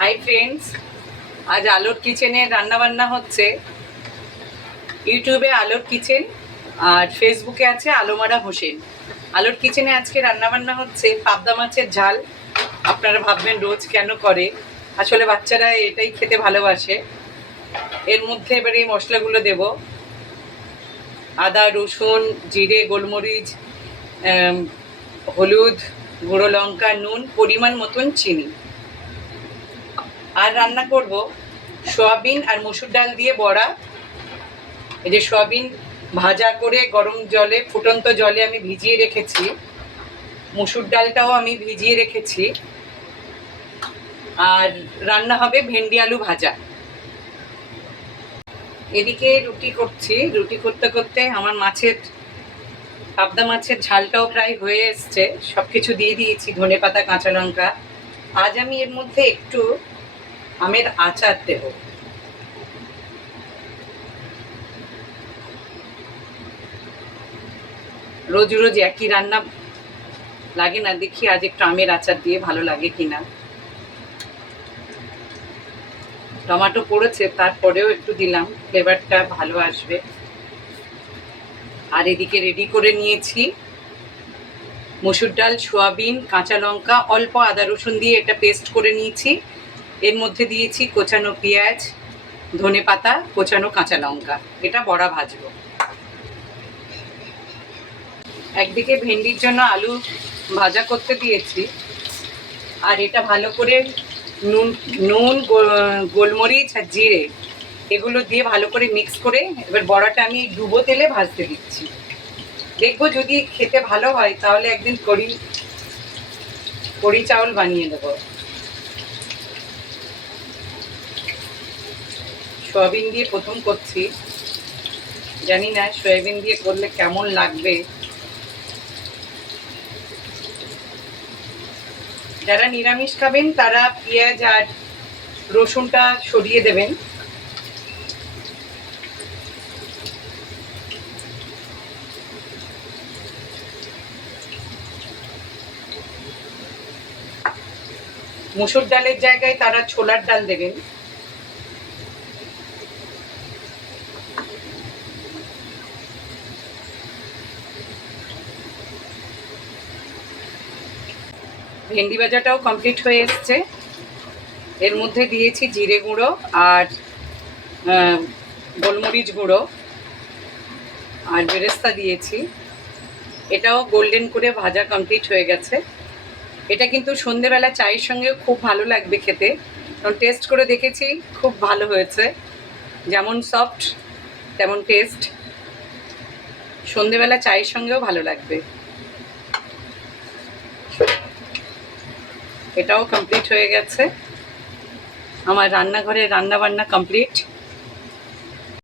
Hi friends, আজ আলোর কিচেনে রান্না বান্না হচ্ছে। ইউটিউবে আলোর কিচেন আর ফেসবুকে আছে আলোমারা হোসেন। আলোর কিচেনে আজকে রান্না বান্না হচ্ছে পাবদা মাছের ঝাল। আপনারা ভাববেন রোজ কেন করে, আসলে বাচ্চারা এটাই খেতে ভালোবাসে। এর মধ্যে এবারে এই মশলাগুলো দেব: আদা, রসুন, জিরে, গোলমরিচ, হলুদ, গুঁড়ো লঙ্কা, নুন, পরিমাণ মতন চিনি। আর রান্না করব সয়াবিন আর মসুর ডাল দিয়ে বড়া। এই যে সয়াবিন ভাজা করে গরম জলে, ফুটন্ত জলে আমি ভিজিয়ে রেখেছি, মসুর ডালটাও আমি ভিজিয়ে রেখেছি। আর রান্না হবে ভেন্ডি আলু ভাজা। এদিকে রুটি করছি। রুটি করতে করতে আমার পাবদা মাছের ঝালটাও প্রায় হয়ে এসছে। সব কিছু দিয়ে দিয়েছি, ধনেপাতা, কাঁচা লঙ্কা। আজ আমি এর মধ্যে একটু আমের আচার দেব। রোজ রোজ একই রান্না লাগে না, দেখি আজ একটু আমের আচার দিয়ে ভালো লাগে কিনা। টমেটো পড়েছে, তারপরেও একটু দিলাম, ফ্লেভারটা ভালো আসবে। আর এদিকে রেডি করে নিয়েছি মসুর ডাল, সোয়াবিন, কাঁচা লঙ্কা, অল্প আদা রসুন দিয়ে এটা পেস্ট করে নিয়েছি। এর মধ্যে দিয়েছি কোচানো পেঁয়াজ, ধনেপাতা, কোচানো কাঁচা লঙ্কা। এটা বড়া ভাজবো। একদিকে ভেন্ডির জন্য আলু ভাজা করতে দিয়েছি, আর এটা ভালো করে নুন, গোলমরিচ আর জিরে এগুলো দিয়ে ভালো করে মিক্স করে এবার বড়াটা আমি ডুবো তেলে ভাজতে দিচ্ছি। দেখবো যদি খেতে ভালো হয় তাহলে একদিন কড়ি চাউল বানিয়ে দেবো। সয়াবিন দিয়ে প্রথম করছি, জানি না সয়াবিন দিয়ে করলে কেমন লাগবে। যারা নিরামিষ খাবেন তারা পেঁয়াজ আর রসুনটা সরিয়ে দেবেন। মুসুর ডালের জায়গায় তারা ছোলার ডাল দেবেন। ভেন্ডি ভাজাটাও কমপ্লিট হয়ে এসছে। এর মধ্যে দিয়েছি জিরে গুঁড়ো আর গোলমরিচ গুঁড়ো আর বেরেস্তা দিয়েছি। এটাও গোল্ডেন করে ভাজা কমপ্লিট হয়ে গেছে। এটা কিন্তু সন্ধেবেলা চায়ের সঙ্গে খুব ভালো লাগবে খেতে, কারণ টেস্ট করে দেখেছি খুব ভালো হয়েছে। যেমন সফট তেমন টেস্ট, সন্ধেবেলা চায়ের সঙ্গেও ভালো লাগবে। এটাও কমপ্লিট হয়ে গেছে। আমার রান্নাঘরে রান্না বান্না কমপ্লিট।